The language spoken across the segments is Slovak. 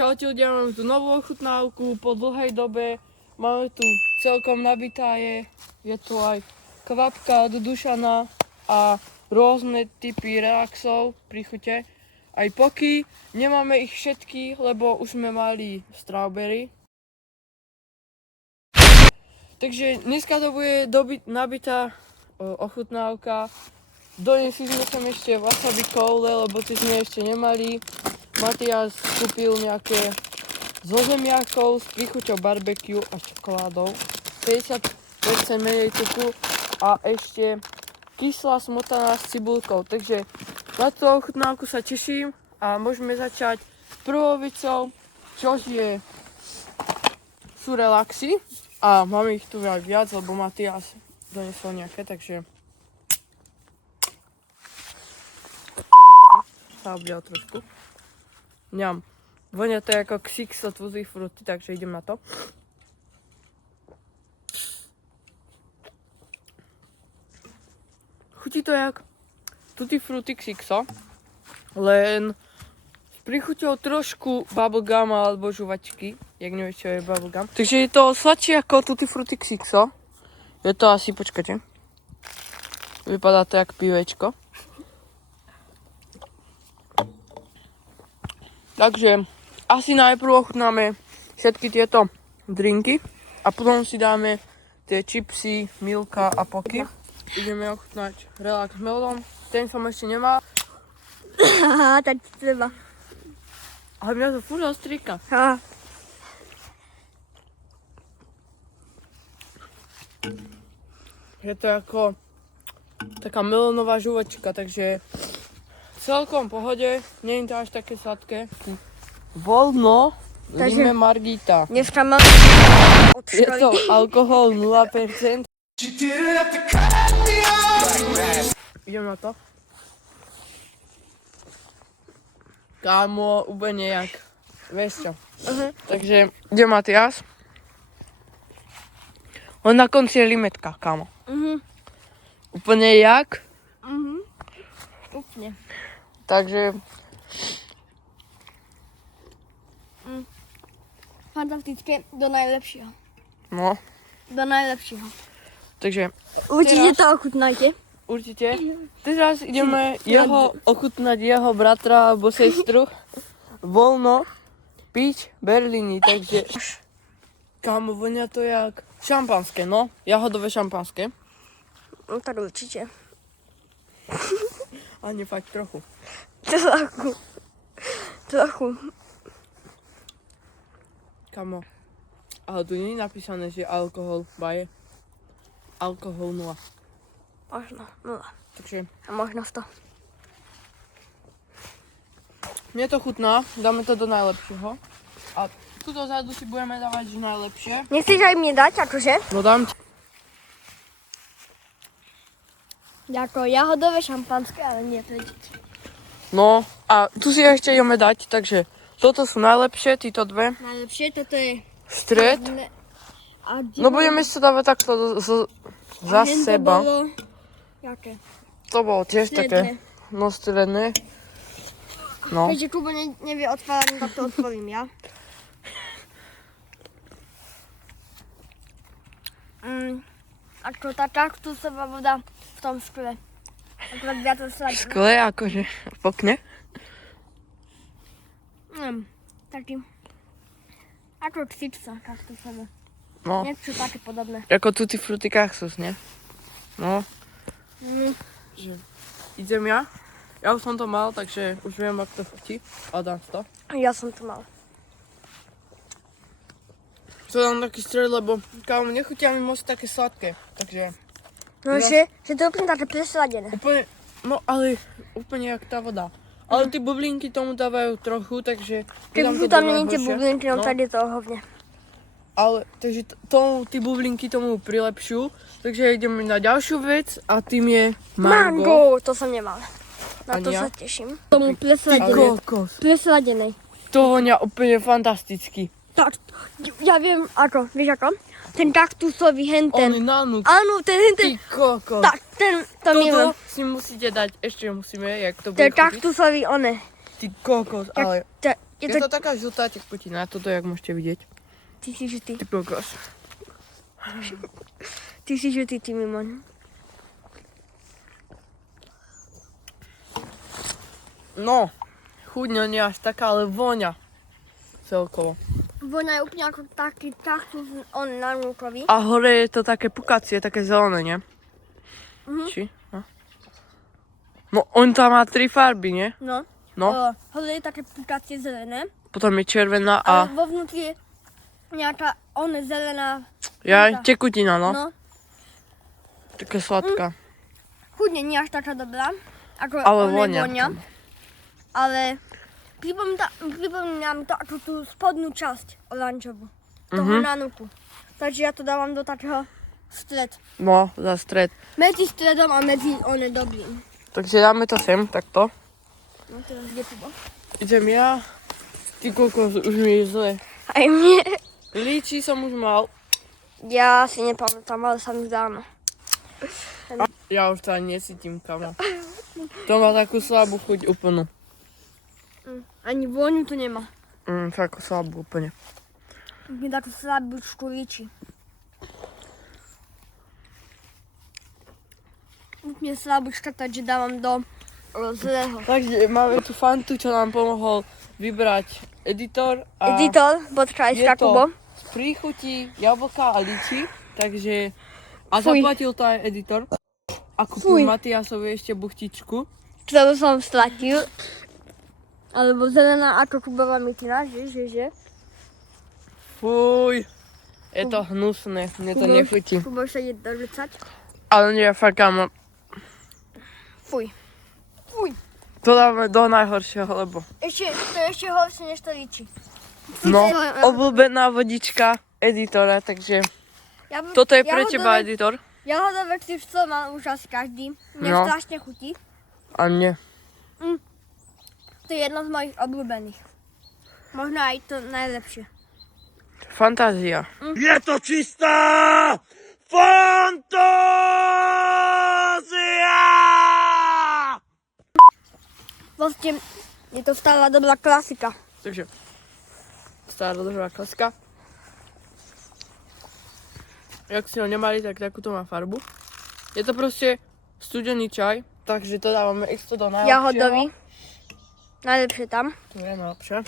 Čaute ľudia, máme tu novú ochutnávku po dlhej dobe. Máme tu celkom nabitá je tu aj kvapka od Dušana a rôzne typy relaxov pri chute. Aj poky, nemáme ich všetky, lebo už sme mali strawberry. Takže dneska to bude nabitá ochutnávka. Donesli sme sem ešte wasabi koule, lebo tie sme ešte nemali. Matias kúpil nejaké zo zemiakov s príchuťou barbecue a čokoládou. 50% menej tuku a ešte kyslá smotana s cibulkou. Takže na tú ochutnávku sa teším a môžeme začať prvou vecou, čo sú relaxy. A máme ich tu aj viac, lebo Matias donesol nejaké, takže sa oblial trošku. Ňam. Vonia to ako Xixo Tutti Frutti, takže idem na to. Chutí to jak Tutti Frutti Xixo, len s príchuťou trošku bubblegum alebo žuvačky, jak nevieš, čo je bubblegum. Takže je to sladšie ako Tutti Frutti Xixo. Je to asi, počkajte. Vypadá to jak pivečko. Takže asi najprv ochutnáme všetky tieto drinky a potom si dáme tie chipsy, milka a poky. Ideme ochutnať relax melon. Ten som ešte nemal. Haha, tak treba. Ale mňa to furt ostríka. Je to ako taká melonová žuvačka, takže celkom v pohode, nie je to až také sladké. Voľno, lime margita. Dneska mám od Je školy. to alkohol 0%. Idem na to. Kámo, úplne jak, vieš čo. Takže ide Matias. On na konci je limetka, kámo. Úplne jak. Úplne. Takže Fantastické, do najlepšieho. no, Do najlepšieho. takže Určite Teraz- to ochutnajte. určite. Teraz ideme ochutnať jeho bratra alebo sestru voľno piť Berlíny, takže kámo, vonia to jak šampanské, no, jahodové šampanské. No tak určite. Ani fakt trochu. Trochu. Kamo, ale tu nie je napísané, že alkohol baje. Alkohol 0. Možno, no. Takže A možno 100. mne to chutná, dáme to do najlepšieho. A tuto zadu si budeme dávať že najlepšie. Nechceš aj mne dať, akože? No dám ti. Ako jahodové šampanské, ale nie to je deti. No a tu si ešte ideme dať, takže toto sú najlepšie, títo dve. Najlepšie, toto je... Stred. No budeme si to dávať takto za seba. Bolo... Jaké? To bolo tiež také, Stredné. no stredné. No. Keďže Kubo nevie otvárať, tak to otvorím ja. Ako tá kaktusová voda v tom skle. Akorát viac sladená. Skle akože pokne. Taký... Ako ksipsa kaktusové. No, Niečo také podobné. ako Tutti Frutti Cactus, nie? No, že idem ja. Ja už som to mal, takže už viem, ako to chutí. A dám to. Ja som to mal. To dám taký stred, lebo kámo, nechutia mi moc také sladké. Takže No, že to je úplne také presladené. úplne, no ale úplne jak tá voda. Ale tie bublinky tomu dávajú trochu, takže Keď dám sú to tam do nie tie najhoršie. bublinky, no No. tak je to hovne. Ale, takže tí bublinky tomu prilepšujú. Takže ideme na ďalšiu vec a tým je mango. Mango! To som nemal. Na Ani to ja? sa teším. Tomu Ty presladenej. kokos. Presladenej. To vonia úplne fantasticky. Tak, ja viem ako, vieš ako? Ten kaktusový On henten. je nanúk. Áno, ten. Ty kokos. Tak, ten, to milujem. Toto si musíte dať, ešte musíme, jak to To bude je chutiť. kaktusový one. Ty kokos, ale To Je to taká žltá tekutina, toto jak môžete vidieť. Ty si žlutý. Ty kokos. Ty si žlutý, ty Mimon. No, chuť nie až taká, ale vôňa. Celkovo. Vonia je úplne ako taký kaktus, on nanúkový. A hore je to také pukacie, také zelené, nie? Či? No. No, on tam má 3 farby, nie? No. No. Hore je také pukacie zelené. Potom je červená Ale a... vo vnútri je nejaká, on je zelená. Ja, tekutina, no. No. Taká sladká. Chudne nie až taká dobrá. Ako Ale ona vonia. Ale pripomína mi to ako tú spodnú časť oranžovú. Toho nanúku. Takže ja to dávam do takého stred. No, za stred. Medzi stredom a medzi one dobrým. Takže dáme to sem, takto. No teraz kde tu bol? Idem ja. Ty kokos, už mi je zle. Aj mne. Líči som už mal. Ja si nepamätám, ale sa mi dáno. Ja už to ani necítim, kamo. To má takú slabú chuť úplnú. Ani vôňu tu nemá. Takú slabú úplne. Mi takú slabúčku líči. Úplne slabúčka, takže dávam do zlého. Takže máme tu fantu, čo nám pomohol vybrať editor. A Editor, bodka je SK Kubo. to z príchutí jablka a líči, takže... A Fuj. zaplatil to aj editor. A kúpil Fuj. Matiasovi ešte buchtičku. Ktorú som stratil. Alebo zelená ako Kubová mytina, že? Fuj. Je to hnusné, mne to nechutí. Kubo sa ide dorúcať. Ale nie, fakt, kamo. Fuj. Fuj. To dáme do najhoršieho, lebo... To je ešte horšie, než to líči. No, obľúbená vodička editora, takže... Toto je pre teba editor. Jahodové čipso má už asi každý. Mne No. strašne chutí. A mne. To je jedno z mojich obľúbených. Možno aj to najlepšie. Fantázia. Je to čistá fantázia! Vlastne je to stále dobrá klasika. Takže, stará dobrá klasika. Jak si ho nemali, tak takúto má farbu. Je to proste studený čaj, takže to dávame extra do najlepšieho. Jahodový. Najlepšie tam. To je najlepšie.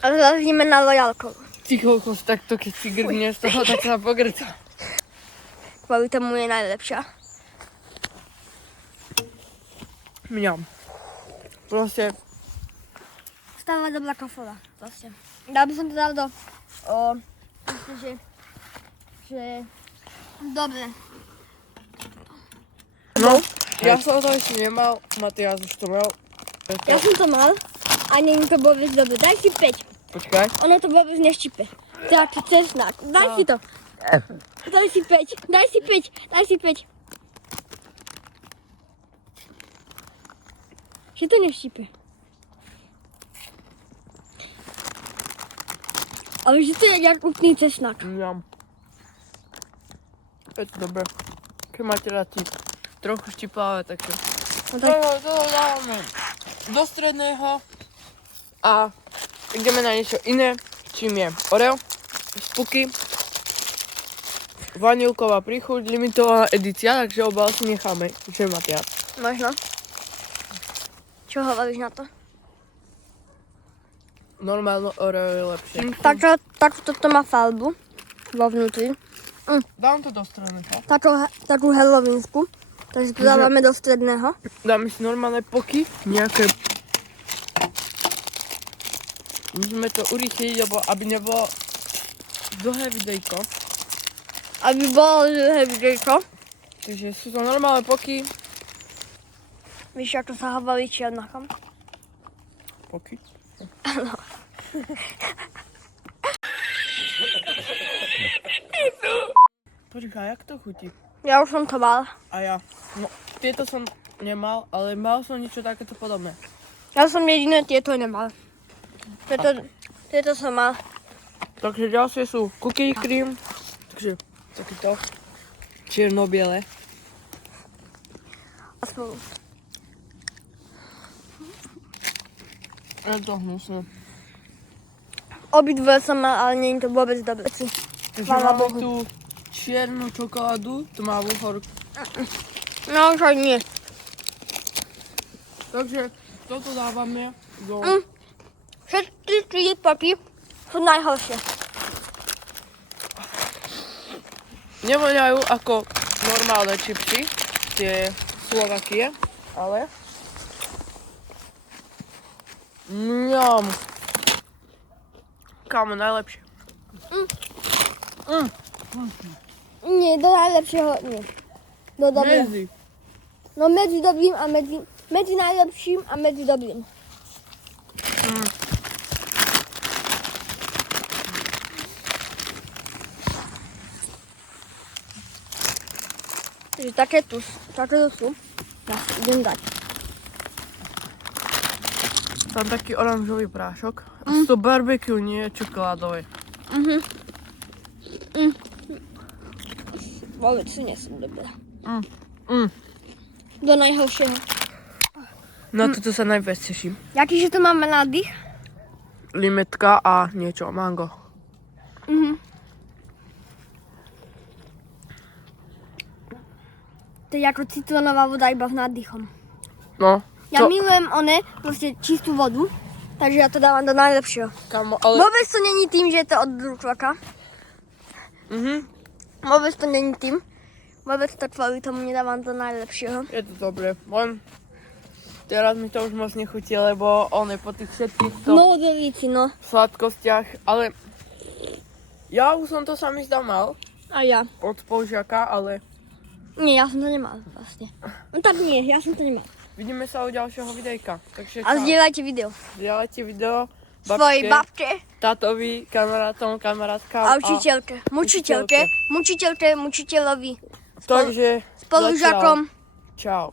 A teraz ideme na lojalkov. Ty kokos, takto keď si grdneš toho, tak sa pogrca. Kvôli tomu je najlepšia. Mňam. Proste, Stále dobrá kafola. Proste. Dal by som to dal do... Myslím, že... Dobre. no, ja som to ešte nemal, Matias už to mal. Ja som to mal a nie mi to vôbec dobre. Daj si 5. Počkaj. Ono to vôbec neštipe. Taký cesnak. Daj si to. Daj si 5. Daj si 5. Daj si 5. Že to neštipe. Ale že to je jak úplný cesnak. Mňam. Je to dobré. Keď máte rádi trochu štiplavé, takže... No tak, To dávame do stredného a ideme na niečo iné, čím je Oreo, spuky, vanilková príchuť, limitovaná edícia, takže obal si necháme, že Matias. možno. Čo hovoríš na to? Normálne Oreo je lepšie. Tak toto má farbu vo vnútri. Dám to do stredného. Takú halloweensku. Takže to dávame do stredného. Dáme si normálne poky, nejaké... Musíme to urýchliť, lebo aby nebolo dlhé videjko. Aby bolo dlhé videjko. Takže sú to normálne poky. Víš, ako sa hovorí čiernakom? Poky? Počkaj, jak to chutí? Ja už som to mal. A ja. No, tieto som nemal, ale mal som niečo takéto podobné. Ja som jediné tieto nemal. Tieto som mal. Takže ďalšie sú cookie cream. Takže takýto čierno-biele. A spolu. Je to hnusné. Obidve som mal, ale nie je to vôbec dobré. Takže Chvála máme Bohu. tu čiernu čokoládu, tmavú horkú. No, však nie. Takže toto dávame do... Všetky 3 paky sú najhoršie. Nevoňajú ako normálne čipsy, tie Slovakie, ale... Mňam. Kámo, najlepšie. Nie, do najlepšieho nie. Do dobrého. Medzi. No medzi dobrým a medzi najlepším a medzi dobrým. Takže takéto sú. Ja si idem dať. Tam taký oranžový prášok. A to barbecue, nie čokoládové. Vôbec si nie sú dobré. Do najhoršieho. Na toto sa najviac teším. Jakýže to máme nádych? Limetka a niečo, mango. To je ako citrónová voda iba s nádychom. No, Ja to, milujem proste čistú vodu, takže ja to dávam do najlepšieho. kamo, ale... Vôbec to není tým, že je to od Dručvaka. Vôbec to není tým. Vôbec to kvôli tomu nedávam do najlepšieho. Je to dobré. Len teraz mi to už moc nechutí, lebo on je po tých všetkých No, do víci, no. sladkostiach, ale ja už som to sa mi zdal mal A ja. od spolužiaka, ale Nie, ja som to nemal vlastne. No tak nie, ja som to nemal. vidíme sa u ďalšieho videjka. Takže A čau. zdieľajte video. Zdieľajte video Svojej babke tátovi, kamarátom, kamarátkám a učiteľke. Mučiteľke, mučiteľovi, Takže spolužiakom. Čau.